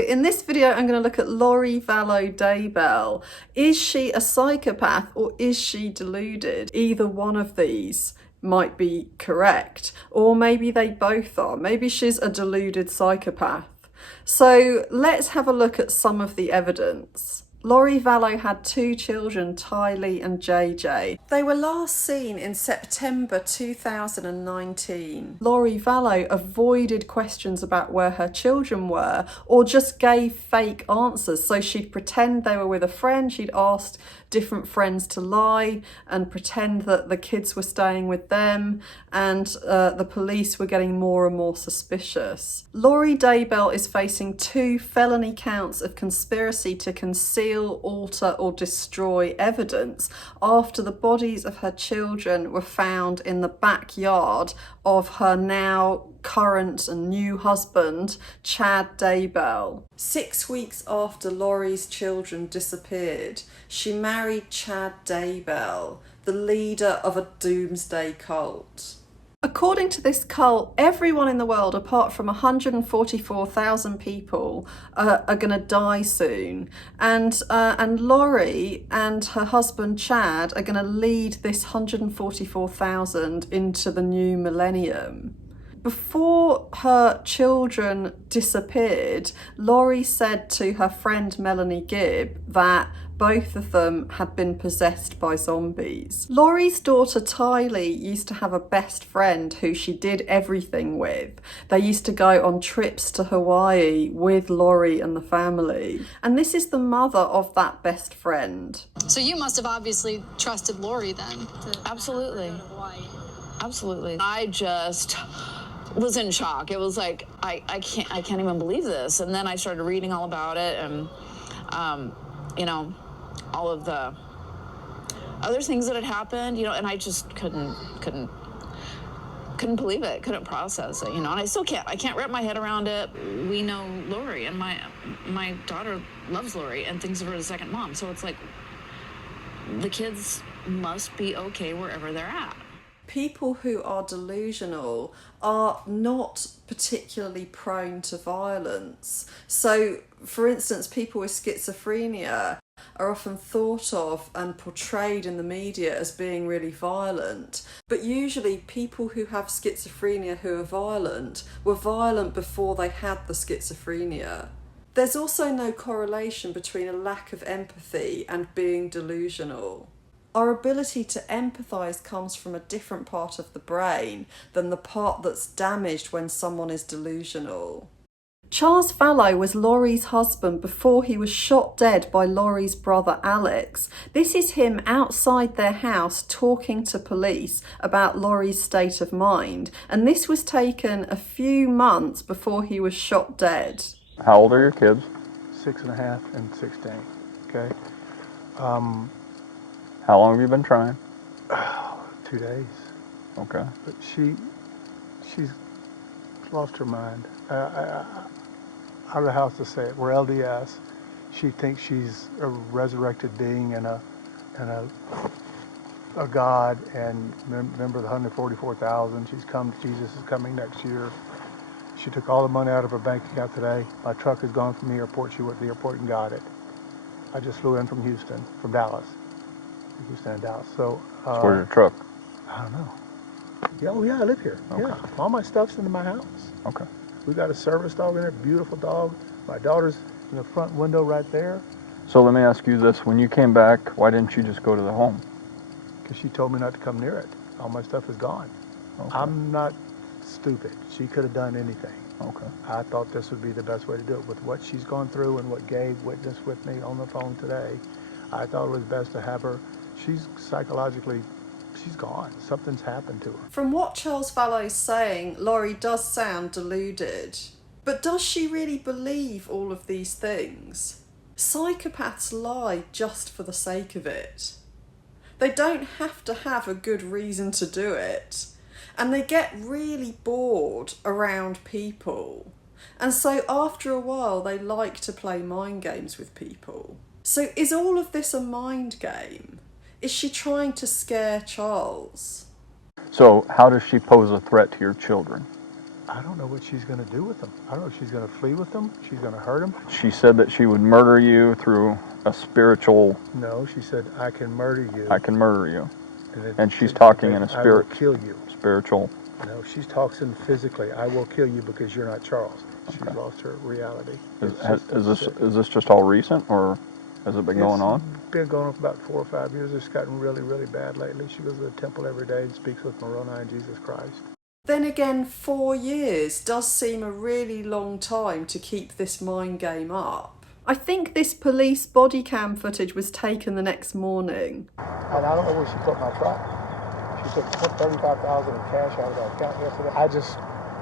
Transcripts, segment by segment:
in this video, I'm going to look at Lori Vallow Daybell. Is she a psychopath or is she deluded? Either one of these might be correct, or maybe they both are. Maybe she's a deluded psychopath. So let's have a look at some of the evidence. Lori Vallow had two children, Tylee and JJ. They were last seen in September 2019. Lori Vallow avoided questions about where her children were or just gave fake answers. So she'd pretend they were with a friend, she'd asked different friends to lie and pretend that the kids were staying with them, and the police were getting more and more suspicious. Lori Daybell is facing 2 felony counts of conspiracy to conceal, alter or destroy evidence after the bodies of her children were found in the backyard of her now current and new husband, Chad Daybell. 6 weeks after Lori's children disappeared, she married Chad Daybell, the leader of a doomsday cult. According to this cult, everyone in the world, apart from 144,000 people, are going to die soon. And Lori and her husband Chad are going to lead this 144,000 into the new millennium. Before her children disappeared, Lori said to her friend Melanie Gibb that both of them had been possessed by zombies. Lori's daughter Tylee used to have a best friend who she did everything with. They used to go on trips to Hawaii with Lori and the family. And this is the mother of that best friend. So you must have obviously trusted Lori then. Absolutely. Absolutely. I just was in shock. It was like, I can't even believe this. And then I started reading all about it, and you know, all of the other things that had happened, you know, and I just couldn't believe it, couldn't process it, you know, and I still can't. I can't wrap my head around it. We know Lori, and my daughter loves Lori and thinks of her as a second mom. So it's like, the kids must be okay wherever they're at. People who are delusional are not particularly prone to violence. So, for instance, people with schizophrenia are often thought of and portrayed in the media as being really violent. But usually people who have schizophrenia who are violent were violent before they had the schizophrenia. There's also no correlation between a lack of empathy and being delusional. Our ability to empathise comes from a different part of the brain than the part that's damaged when someone is delusional. Charles Fallow was Lori's husband before he was shot dead by Lori's brother Alex. This is him outside their house talking to police about Lori's state of mind, and this was taken a few months before he was shot dead. How old are your kids? 6.5 and 16, okay? How long have you been trying? 2 days. Okay. But she's lost her mind. I don't know how else to say it. We're LDS. She thinks she's a resurrected being and a God, and member of the 144,000. Jesus is coming next year. She took all the money out of her bank account today. My truck is gone from the airport. She went to the airport and got it. I just flew in from Dallas. Houston and Dallas. So, Where's your truck? I don't know. Yeah, I live here. Okay. Yeah, all my stuff's in my house. Okay. We got a service dog in there, beautiful dog. My daughter's in the front window right there. So let me ask you this. When you came back, why didn't you just go to the home? Because she told me not to come near it. All my stuff is gone. Okay. I'm not stupid. She could have done anything. Okay. I thought this would be the best way to do it. With what she's gone through and what Gabe witnessed with me on the phone today, I thought it was best to have her. She's psychologically, she's gone. Something's happened to her. From what Charles Vallow's saying, Lori does sound deluded. But does she really believe all of these things? Psychopaths lie just for the sake of it. They don't have to have a good reason to do it. And they get really bored around people. And so after a while, they like to play mind games with people. So is all of this a mind game? Is she trying to scare Charles? So how does she pose a threat to your children? I don't know what she's going to do with them. I don't know if she's going to flee with them. She's going to hurt them. She said that she would murder you through a spiritual... No, she said, I can murder you. I can murder you. And she's talking in a I will kill you. Spiritual. No, she's talking physically. I will kill you because you're not Charles. She's Okay. lost her reality. Is this just all recent, or has it been going on? It's been going on for about 4 or 5 years. It's gotten really, really bad lately. She goes to the temple every day and speaks with Moroni and Jesus Christ. Then again, 4 years does seem a really long time to keep this mind game up. I think this police body cam footage was taken the next morning. And I don't know where she put my truck. She took $35,000 in cash out of our account yesterday. I just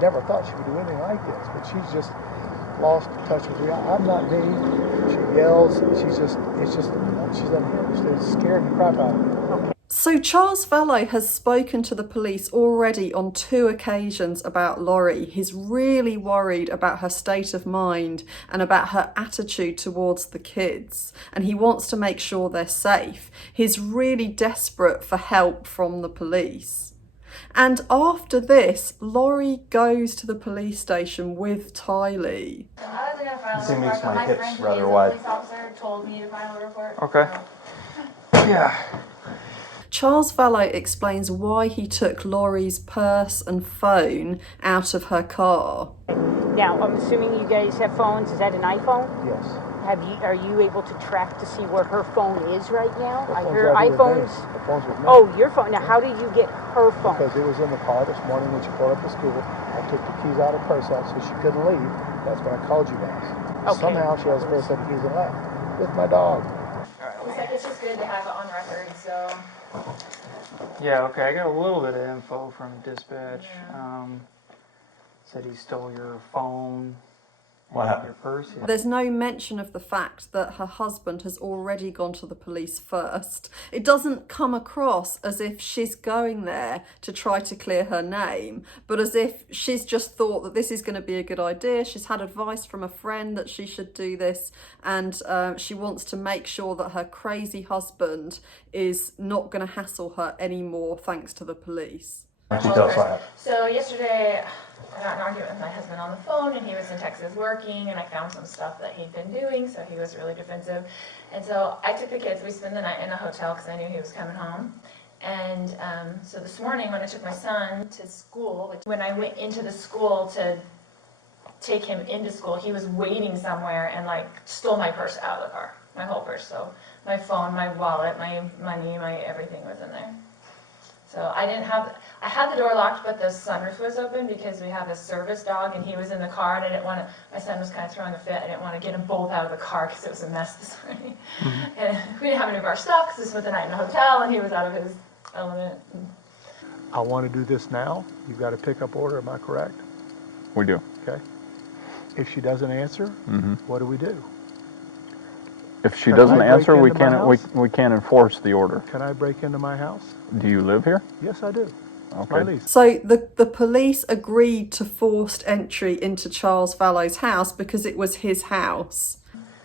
never thought she would do anything like this, but she's just lost touch with reality. I'm not me. She yells. She's unhinged. It's scared the crap out of me. So Charles Vallow has spoken to the police already on 2 occasions about Lori. He's really worried about her state of mind and about her attitude towards the kids, and he wants to make sure they're safe. He's really desperate for help from the police. And after this, Lori goes to the police station with Tylee. He makes my hips rather wide. Police officer told me to file a report. Okay. Yeah. Charles Vallow explains why he took Lori's purse and phone out of her car. Now, I'm assuming you guys have phones. Is that an iPhone? Yes. Are you able to track to see where her phone is right now? The I phone's hear right here with iPhones. me. The phone's with me. Oh, your phone. Now, how did you get her phone? Because it was in the car this morning when she pulled up to school. I took the keys out of her purse out so she couldn't leave. That's when I called you guys. Okay. Somehow she has a pair of keys and left with my dog. He's like, it's just good to have it on record, so. Yeah, okay, I got a little bit of info from dispatch. Said he stole your phone. What happened? Your purse. Yeah. There's no mention of the fact that her husband has already gone to the police first. It doesn't come across as if she's going there to try to clear her name, but as if she's just thought that this is going to be a good idea. She's had advice from a friend that she should do this, and she wants to make sure that her crazy husband is not going to hassle her anymore thanks to the police. So yesterday, I got in an argument with my husband on the phone, and he was in Texas working, and I found some stuff that he'd been doing, so he was really defensive. And so I took the kids. We spent the night in a hotel because I knew he was coming home. And so this morning when I took my son to school, when I went into the school to take him into school, he was waiting somewhere and stole my purse out of the car, my whole purse. So my phone, my wallet, my money, my everything was in there. So I had the door locked, but the sunroof was open because we have a service dog, and he was in the car, and my son was kind of throwing a fit. I didn't want to get them both out of the car because it was a mess this morning. Mm-hmm. And we didn't have any of our stuff because we spent the night in a hotel, and he was out of his element. I want to do this now. You've got a pickup order, am I correct? We do. Okay. If she doesn't answer, what do we do? If she doesn't answer, we into my can't enforce the order. Can I break into my house? Do you live here? Yes, I do. Okay. My lease. So the police agreed to forced entry into Charles Vallow's house because it was his house.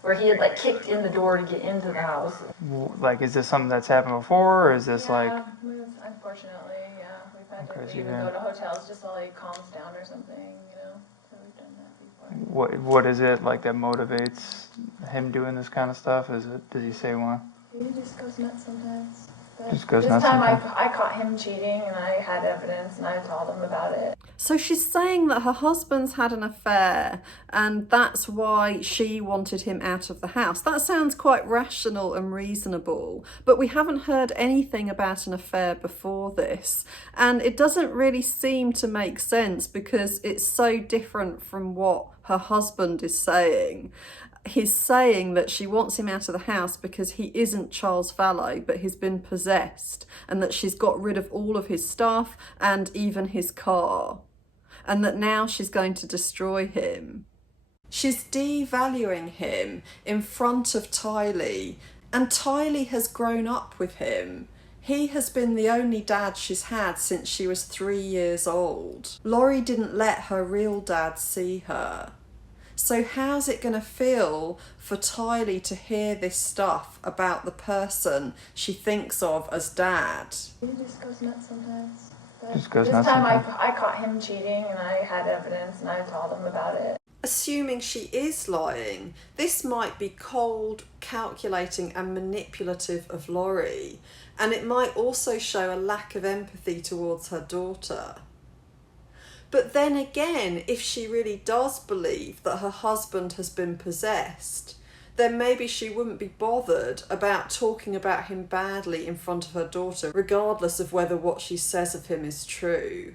Where he had kicked in the door to get into the house. Is this something that's happened before, or is this Unfortunately, yeah. We've had to even go to hotels just while he calms down or something, So we've done that before. what is it that motivates him doing this kind of stuff? Does he say why? He just goes nuts sometimes. But Just goes this nuts time sometimes? I caught him cheating, and I had evidence, and I told him about it. So she's saying that her husband's had an affair and that's why she wanted him out of the house. That sounds quite rational and reasonable, but we haven't heard anything about an affair before this. And it doesn't really seem to make sense because it's so different from what her husband is saying. He's saying that she wants him out of the house because he isn't Charles Vallow, but he's been possessed, and that she's got rid of all of his stuff and even his car, and that now she's going to destroy him. She's devaluing him in front of Tylee, and Tylee has grown up with him. He has been the only dad she's had since she was 3 years old. Lori didn't let her real dad see her. So how's it going to feel for Tylee to hear this stuff about the person she thinks of as dad? He just goes nuts sometimes. Just because This not time sometimes. I caught him cheating and I had evidence and I told him about it. Assuming she is lying, this might be cold, calculating and manipulative of Lori, and it might also show a lack of empathy towards her daughter. But then again, if she really does believe that her husband has been possessed, then maybe she wouldn't be bothered about talking about him badly in front of her daughter, regardless of whether what she says of him is true.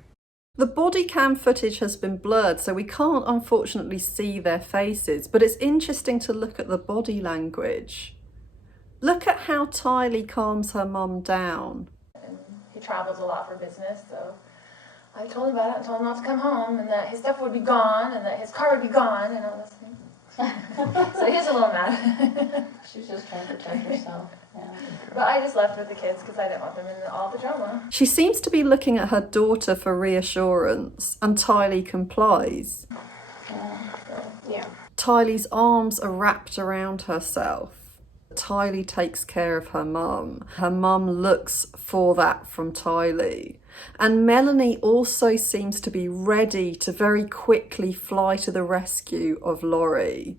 The body cam footage has been blurred, so we can't unfortunately see their faces, but it's interesting to look at the body language. Look at how Tylee calms her mum down. And he travels a lot for business, so I told him about it and told him not to come home and that his stuff would be gone and that his car would be gone and all this thing. So he's a little mad. She's just trying to protect herself. Yeah. But I just left with the kids because I didn't want them in all the drama. She seems to be looking at her daughter for reassurance, and Tylee complies. Yeah. Tylee's arms are wrapped around herself. Tylee takes care of her mum. Her mum looks for that from Tylee. And Melanie also seems to be ready to very quickly fly to the rescue of Lori.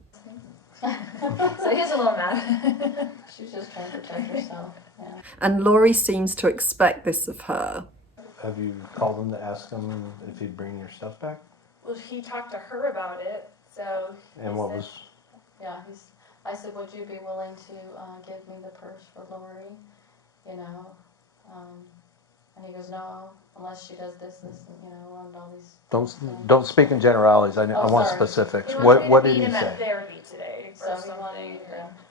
So he's a little mad. She's just trying to protect herself. Yeah. And Lori seems to expect this of her. Have you called him to ask him if he'd bring your stuff back? Well, he talked to her about it, so. And what was? Yeah, I said, would you be willing to give me the purse for Lori? You know, and he goes, no, unless she does this, and all these. Don't speak in generalities. I want sorry. specifics. He What wants me did to he meet him say? at therapy today So or he something. wanted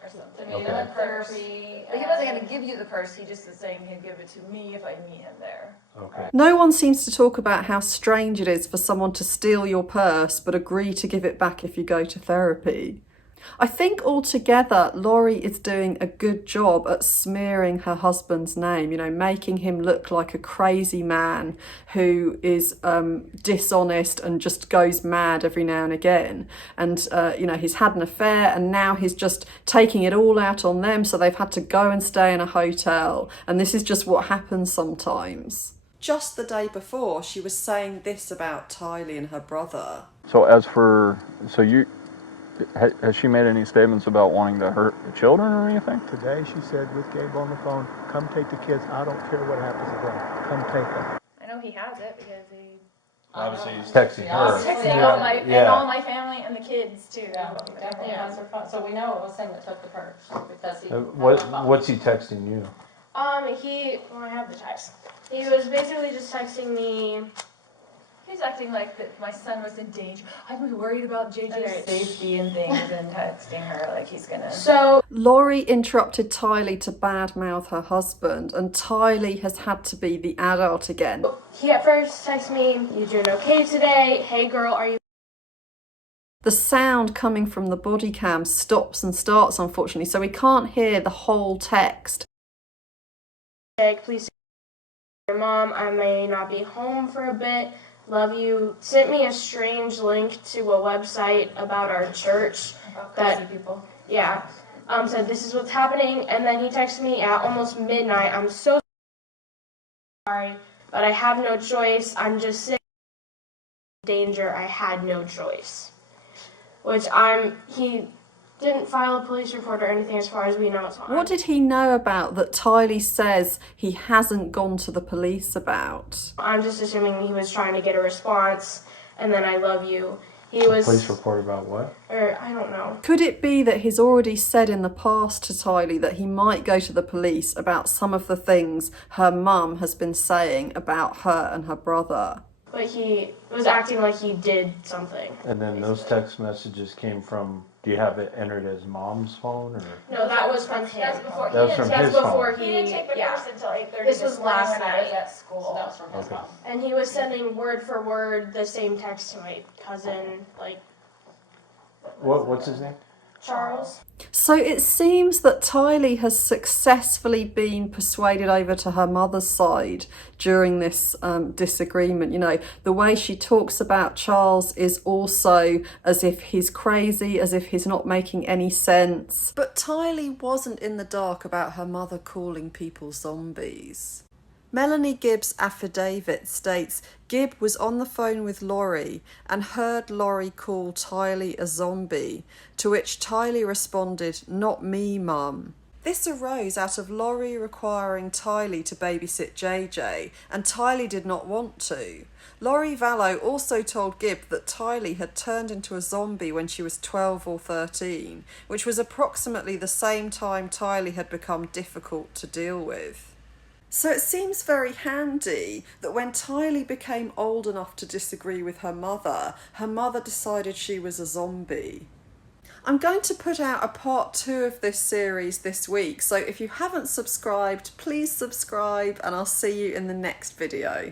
Or something. to meet him Okay. at therapy. But he wasn't going to give you the purse. He just was saying he'd give it to me if I meet him there. Okay. No one seems to talk about how strange it is for someone to steal your purse but agree to give it back if you go to therapy. I think altogether Lori is doing a good job at smearing her husband's name, making him look like a crazy man who is dishonest and just goes mad every now and again. And, he's had an affair and now he's just taking it all out on them, so they've had to go and stay in a hotel. And this is just what happens sometimes. Just the day before, she was saying this about Tylee and her brother. So has she made any statements about wanting to hurt the children or anything? Today she said with Gabe on the phone, come take the kids. I don't care what happens to them. Come take them. I know he has it because he. Obviously, he's texting her. He's texting all my family and the kids too. Yeah, he definitely has her phone. So we know it was him that took the purse because he. What's he texting you? I have the text. He was basically just texting me. He's acting like that my son was in danger. I'd be worried about JJ's safety and things and texting her like he's gonna. So Lori interrupted Tylee to badmouth her husband, and Tylee has had to be the adult again. he at first texted me, "You doing okay today? Hey girl, are you?" The sound coming from the body cam stops and starts, unfortunately, so we can't hear the whole text. Please, your mom. I may not be home for a bit. Love you. Sent me a strange link to a website about our church. Crazy people. Yeah. Said this is what's happening, and then he texted me at almost midnight. I'm so sorry, but I have no choice. I'm just sick. Danger. I had no choice. He didn't file a police report or anything as far as we know. What did he know about that Tylee says he hasn't gone to the police about? I'm just assuming he was trying to get a response, and then I love you. He was. Police report about what? Or I don't know. Could it be that he's already said in the past to Tylee that he might go to the police about some of the things her mum has been saying about her and her brother? But he was acting like he did something. And then those text messages came from. Do you have it entered as mom's phone or? No, that was from him. That's before That was from his phone. He didn't take the purse until 8:30. This was last when I was night. at school. So that was from his Okay. mom. And he was sending word for word the same text to my cousin, What's his name? Charles. So it seems that Tylee has successfully been persuaded over to her mother's side during this disagreement. The way she talks about Charles is also as if he's crazy, as if he's not making any sense. But Tylee wasn't in the dark about her mother calling people zombies. Melanie Gibb's affidavit states Gibb was on the phone with Lori and heard Lori call Tylee a zombie, to which Tylee responded, "Not me, Mum." This arose out of Lori requiring Tylee to babysit JJ, and Tylee did not want to. Lori Vallow also told Gibb that Tylee had turned into a zombie when she was 12 or 13, which was approximately the same time Tylee had become difficult to deal with. So it seems very handy that when Tylee became old enough to disagree with her mother decided she was a zombie. I'm going to put out a part 2 of this series this week, so if you haven't subscribed, please subscribe and I'll see you in the next video.